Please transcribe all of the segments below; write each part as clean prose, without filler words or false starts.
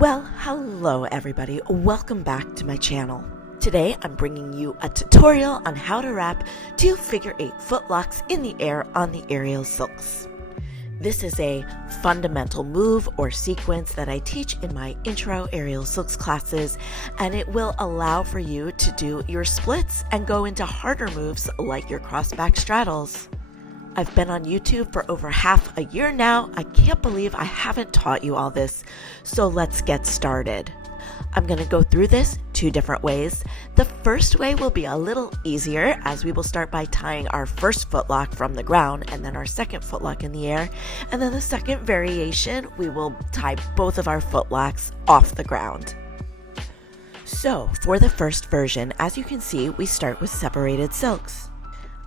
Well, hello everybody, welcome back to my channel. Today I'm bringing you a tutorial on how to wrap 2 figure-8 footlocks in the air on the aerial silks. This is a fundamental move or sequence that I teach in my intro aerial silks classes, and it will allow for you to do your splits and go into harder moves like your cross back straddles. I've been on YouTube for over half a year now. I can't believe I haven't taught you all this, so let's get started. I'm going to go through this 2 different ways. The first way will be a little easier, as we will start by tying our first footlock from the ground and then our second footlock in the air. And then the second variation, we will tie both of our footlocks off the ground. So for the first version, as you can see, we start with separated silks.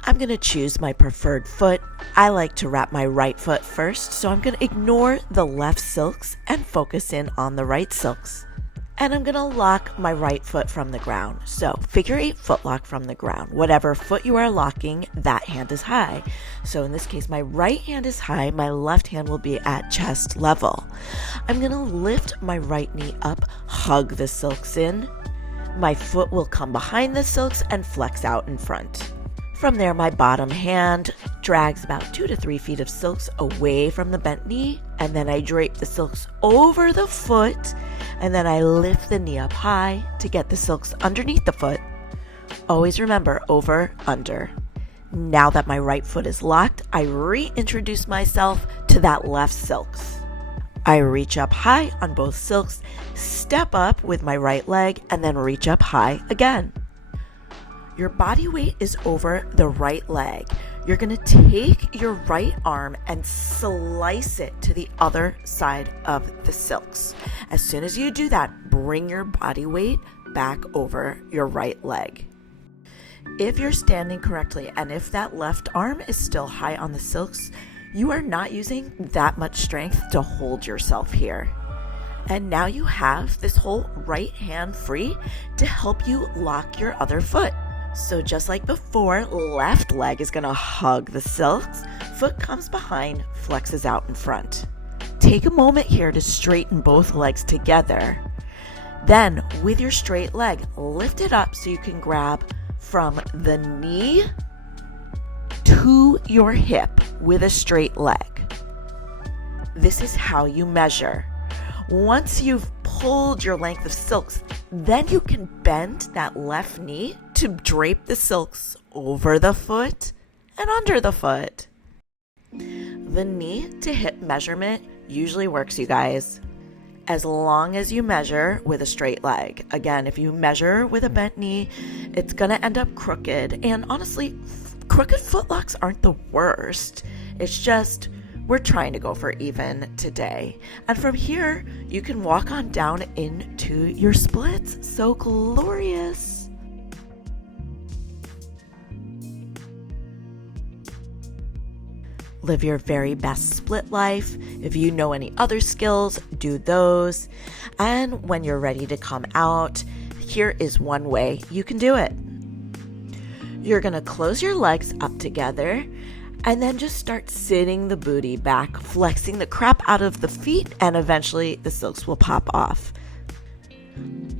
I'm going to choose my preferred foot. I like to wrap my right foot first, so I'm going to ignore the left silks and focus in on the right silks. And I'm going to lock my right foot from the ground. So figure 8 footlock from the ground. Whatever foot you are locking, that hand is high. So in this case, my right hand is high, my left hand will be at chest level. I'm going to lift my right knee up, hug the silks in. My foot will come behind the silks and flex out in front. From there, my bottom hand drags about 2 to 3 feet of silks away from the bent knee, and then I drape the silks over the foot, and then I lift the knee up high to get the silks underneath the foot. Always remember, over, under. Now that my right foot is locked, I reintroduce myself to that left silks. I reach up high on both silks, step up with my right leg, and then reach up high again. Your body weight is over the right leg. You're going to take your right arm and slice it to the other side of the silks. As soon as you do that, bring your body weight back over your right leg. If you're standing correctly and if that left arm is still high on the silks, you are not using that much strength to hold yourself here. And now you have this whole right hand free to help you lock your other foot. So just like before, left leg is going to hug the silks, foot comes behind, flexes out in front. Take a moment here to straighten both legs together. Then, with your straight leg, lift it up so you can grab from the knee to your hip with a straight leg. This is how you measure. Once you've pulled your length of silks, then you can bend that left knee to drape the silks over the foot and under the foot. The knee to hip measurement usually works, you guys, as long as you measure with a straight leg. Again, if you measure with a bent knee, it's going to end up crooked. And honestly, crooked footlocks aren't the worst. It's just we're trying to go for even today. And from here, you can walk on down into your splits. So glorious. Live your very best split life. If you know any other skills, do those. And when you're ready to come out, here is one way you can do it. You're going to close your legs up together and then just start sitting the booty back, flexing the crap out of the feet, and eventually the silks will pop off.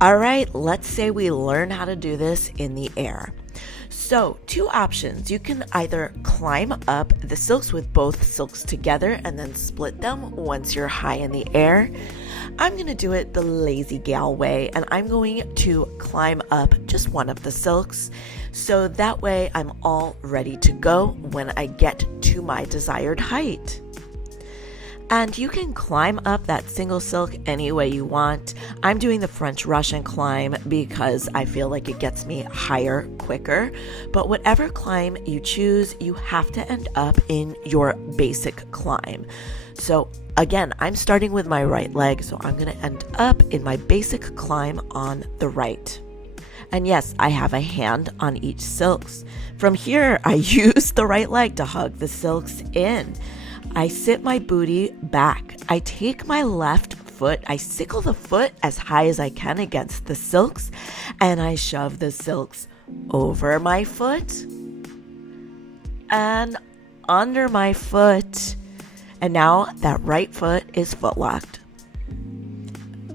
All right, let's say we learn how to do this in the air. So 2 options. You can either climb up the silks with both silks together and then split them once you're high in the air. I'm going to do it the lazy gal way, and I'm going to climb up just one of the silks. So that way I'm all ready to go when I get to my desired height. And you can climb up that single silk any way you want. I'm doing the French Russian climb because I feel like it gets me higher quicker. But whatever climb you choose, you have to end up in your basic climb. So again, I'm starting with my right leg, so I'm going to end up in my basic climb on the right. And yes, I have a hand on each silks. From here, I use the right leg to hug the silks in. I sit my booty back. I take my left foot, I sickle the foot as high as I can against the silks, and I shove the silks over my foot and under my foot. And now that right foot is foot locked.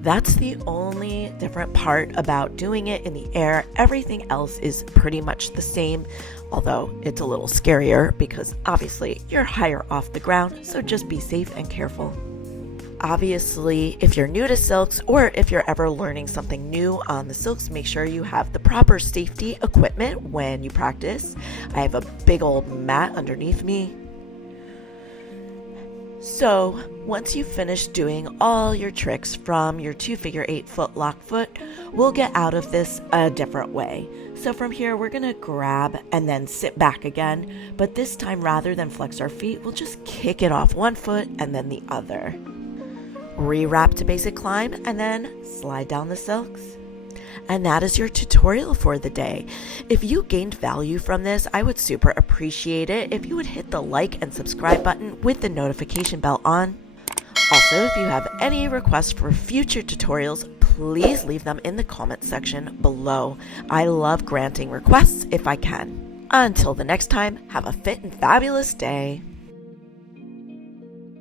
That's the only different part about doing it in the air. Everything else is pretty much the same, although it's a little scarier because obviously you're higher off the ground, so just be safe and careful. Obviously, if you're new to silks or if you're ever learning something new on the silks, make sure you have the proper safety equipment when you practice. I have a big old mat underneath me. So, once you've finished doing all your tricks from your 2 figure 8 foot lock foot, we'll get out of this a different way. So from here, we're going to grab and then sit back again, but this time rather than flex our feet, we'll just kick it off one foot and then the other. Rewrap to basic climb and then slide down the silks. And that is your tutorial for the day. If you gained value from this, I would super appreciate it if you would hit the like and subscribe button with the notification bell on. Also, if you have any requests for future tutorials, please leave them in the comment section below. I love granting requests if I can. Until the next time, have a fit and fabulous day.